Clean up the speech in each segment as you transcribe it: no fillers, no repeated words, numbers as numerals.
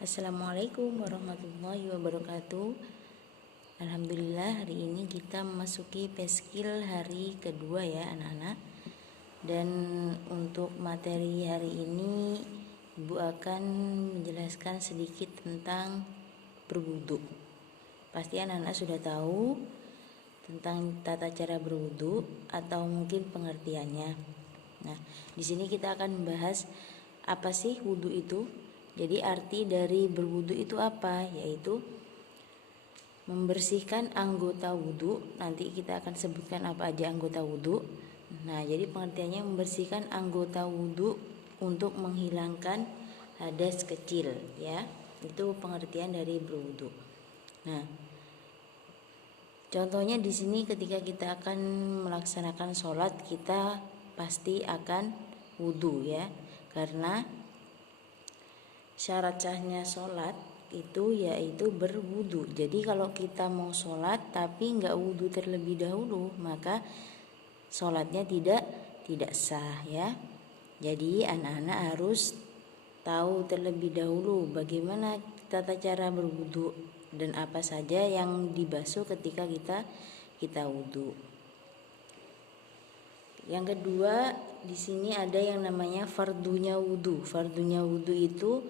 Assalamualaikum warahmatullahi wabarakatuh. Alhamdulillah hari ini kita memasuki peskil hari kedua ya anak-anak. Dan untuk materi hari ini Ibu akan menjelaskan sedikit tentang berwudu. Pasti anak-anak sudah tahu tentang tata cara berwudu atau mungkin pengertiannya. Nah, di sini kita akan membahas apa sih wudu itu. Jadi arti dari berwudu itu apa? Yaitu membersihkan anggota wudu. Nanti kita akan sebutkan apa aja anggota wudu. Nah, jadi pengertiannya membersihkan anggota wudu untuk menghilangkan hadas kecil, ya. Itu pengertian dari berwudu. Nah, contohnya di sini ketika kita akan melaksanakan sholat, kita pasti akan wudu ya, karena syarat sahnya sholat itu yaitu berwudu. Jadi kalau kita mau sholat tapi nggak wudu terlebih dahulu, maka sholatnya tidak sah ya. Jadi anak-anak harus tahu terlebih dahulu bagaimana tata cara berwudu dan apa saja yang dibasuh ketika kita wudu. Yang kedua, di sini ada yang namanya fardunya wudu. Fardunya wudu itu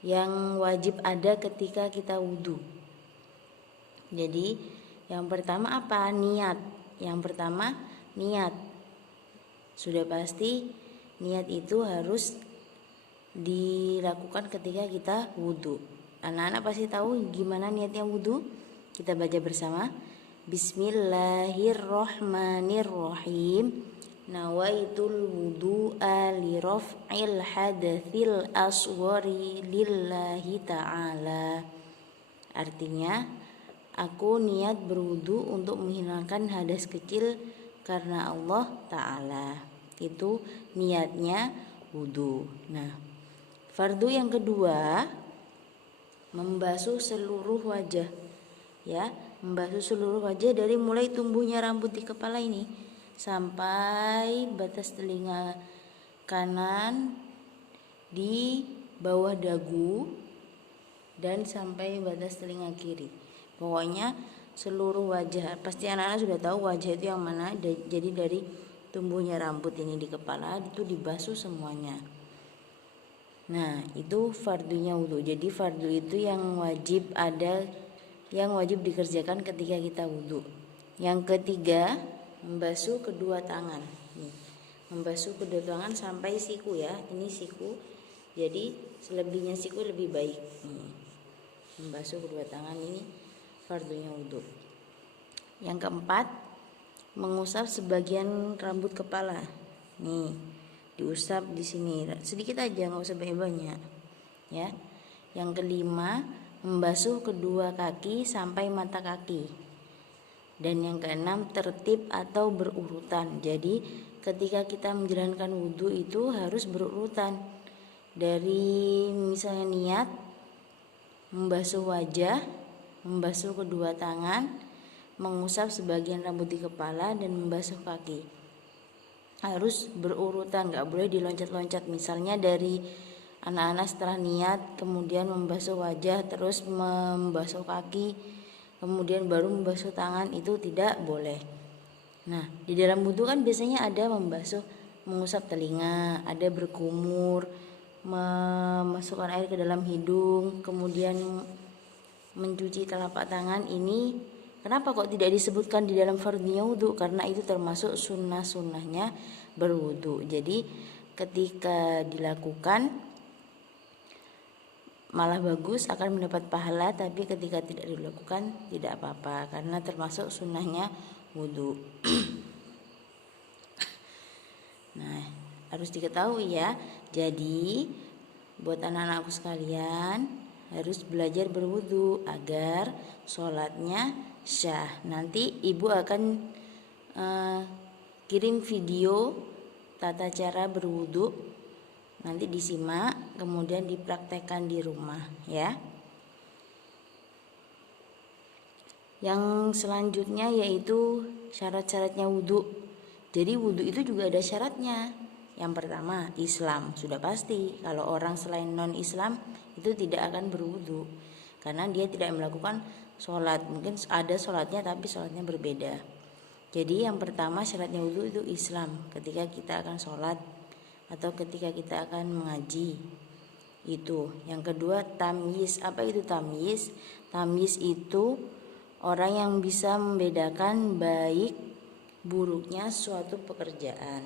yang wajib ada ketika kita wudu. Jadi yang pertama apa? Niat. Yang pertama niat. Sudah pasti niat itu harus dilakukan ketika kita wudu. Anak-anak pasti tahu gimana niatnya wudu. Kita baca bersama. Bismillahirrahmanirrahim. Nawaitul wudu'a li raf'il hadatsil asghari lillahi ta'ala. Artinya, aku niat berwudu untuk menghilangkan hadas kecil karena Allah Ta'ala. Itu niatnya wudu. Nah, fardu yang kedua, membasuh seluruh wajah. Ya, membasuh seluruh wajah dari mulai tumbuhnya rambut di kepala ini sampai batas telinga kanan di bawah dagu dan sampai batas telinga kiri. Pokoknya seluruh wajah. Pasti anak-anak sudah tahu wajah itu yang mana. Jadi dari tumbuhnya rambut ini di kepala itu dibasuh semuanya. Nah, itu fardunya wudu. Jadi fardu itu yang wajib ada, yang wajib dikerjakan ketika kita wudu. Yang ketiga, membasuh kedua tangan. Nih, membasuh kedua tangan sampai siku ya. Ini siku. Jadi selebihnya siku lebih baik. Nih, membasuh kedua tangan ini fardunya wudu. Yang keempat, mengusap sebagian rambut kepala. Nih, diusap di sini sedikit aja, nggak usah banyak-banyak. Ya. Yang kelima, membasuh kedua kaki sampai mata kaki. Dan yang keenam, tertib atau berurutan. Jadi ketika kita menjalankan wudu itu harus berurutan. Dari misalnya niat, membasuh wajah, membasuh kedua tangan, mengusap sebagian rambut di kepala, dan membasuh kaki. Harus berurutan, gak boleh diloncat-loncat. Misalnya dari anak-anak setelah niat, kemudian membasuh wajah, terus membasuh kaki, kemudian baru membasuh tangan, itu tidak boleh. Nah, di dalam wudu kan biasanya ada mengusap telinga, ada berkumur, memasukkan air ke dalam hidung, kemudian mencuci telapak tangan. Ini kenapa kok tidak disebutkan di dalam fardunya wudu? Karena itu termasuk sunnah-sunnahnya berwudu. Jadi ketika dilakukan malah bagus, akan mendapat pahala. Tapi ketika tidak dilakukan tidak apa-apa, karena termasuk sunnahnya wudu. Nah, harus diketahui ya. Jadi buat anak-anakku sekalian harus belajar berwudu agar sholatnya syah. Nanti ibu akan kirim video tata cara berwudu. Nanti disimak, kemudian dipraktekkan di rumah ya. Yang selanjutnya yaitu syarat-syaratnya wudu. Jadi wudu itu juga ada syaratnya. Yang pertama, Islam. Sudah pasti kalau orang selain non-Islam itu tidak akan berwudu, karena dia tidak melakukan sholat. Mungkin ada sholatnya tapi sholatnya berbeda. Jadi yang pertama syaratnya wudu itu Islam, ketika kita akan sholat atau ketika kita akan mengaji. Itu. Yang kedua, tamyiz. Apa itu tamyiz? Tamyiz itu orang yang bisa membedakan baik buruknya suatu pekerjaan.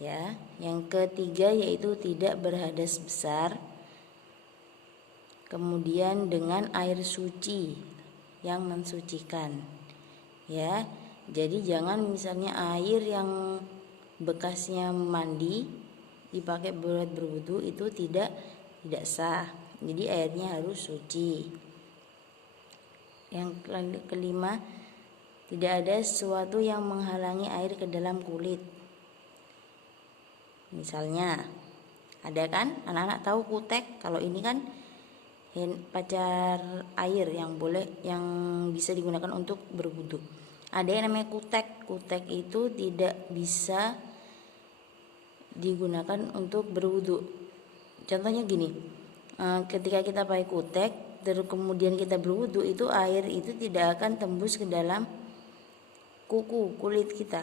Ya, yang ketiga yaitu tidak berhadas besar. Kemudian dengan air suci yang mensucikan. Ya, jadi jangan misalnya air yang bekasnya mandi dipakai buat berwudu, itu tidak sah. Jadi airnya harus suci. Yang kelima, tidak ada sesuatu yang menghalangi air ke dalam kulit. Misalnya, ada kan anak-anak tahu kutek? Kalau ini kan pacar air yang bisa digunakan untuk berwudu. Ada yang namanya kutek. Kutek itu tidak bisa digunakan untuk berwudu. Contohnya gini, ketika kita pakai kutek terus kemudian kita berwudu, itu air itu tidak akan tembus ke dalam kulit kita.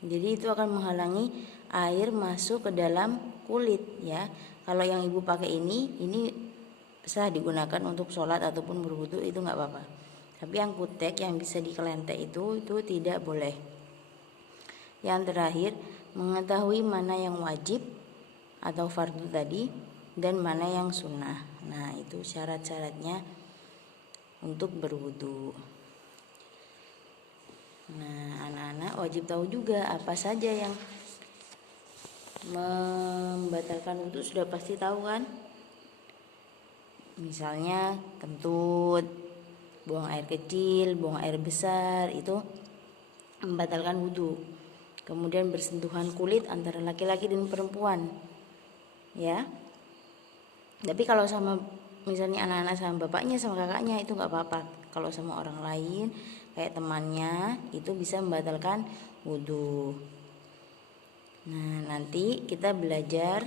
Jadi itu akan menghalangi air masuk ke dalam kulit ya. Kalau yang ibu pakai ini sah digunakan untuk sholat ataupun berwudu, itu nggak apa-apa. Tapi yang kutek yang bisa dikelentek itu tidak boleh. Yang terakhir, mengetahui mana yang wajib atau fardu tadi dan mana yang sunnah. Nah, itu syarat-syaratnya untuk berwudu. Nah, anak-anak wajib tahu juga apa saja yang membatalkan wudu, sudah pasti tahu kan? Misalnya kentut, buang air kecil, buang air besar, itu membatalkan wudu. Kemudian bersentuhan kulit antara laki-laki dan perempuan, ya. Tapi kalau sama misalnya anak-anak sama bapaknya sama kakaknya itu nggak apa-apa. Kalau sama orang lain kayak temannya itu bisa membatalkan wudu. Nah, nanti kita belajar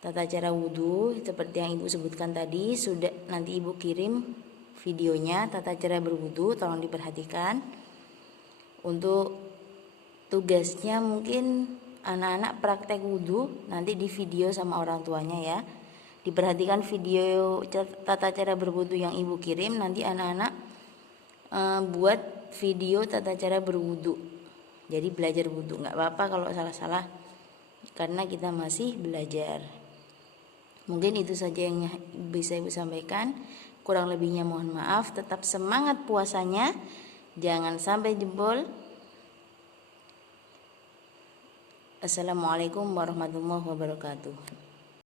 tata cara wudu seperti yang ibu sebutkan tadi. Sudah nanti ibu kirim videonya tata cara berwudu, tolong diperhatikan. Untuk tugasnya mungkin anak-anak praktek wudu nanti di video sama orang tuanya ya. Diperhatikan video tata cara berwudu yang ibu kirim, nanti anak-anak buat video tata cara berwudu. Jadi belajar wudu, nggak apa-apa kalau salah-salah karena kita masih belajar. Mungkin itu saja yang bisa ibu sampaikan. Kurang lebihnya mohon maaf. Tetap semangat puasanya, jangan sampai jebol. Assalamualaikum warahmatullahi wabarakatuh.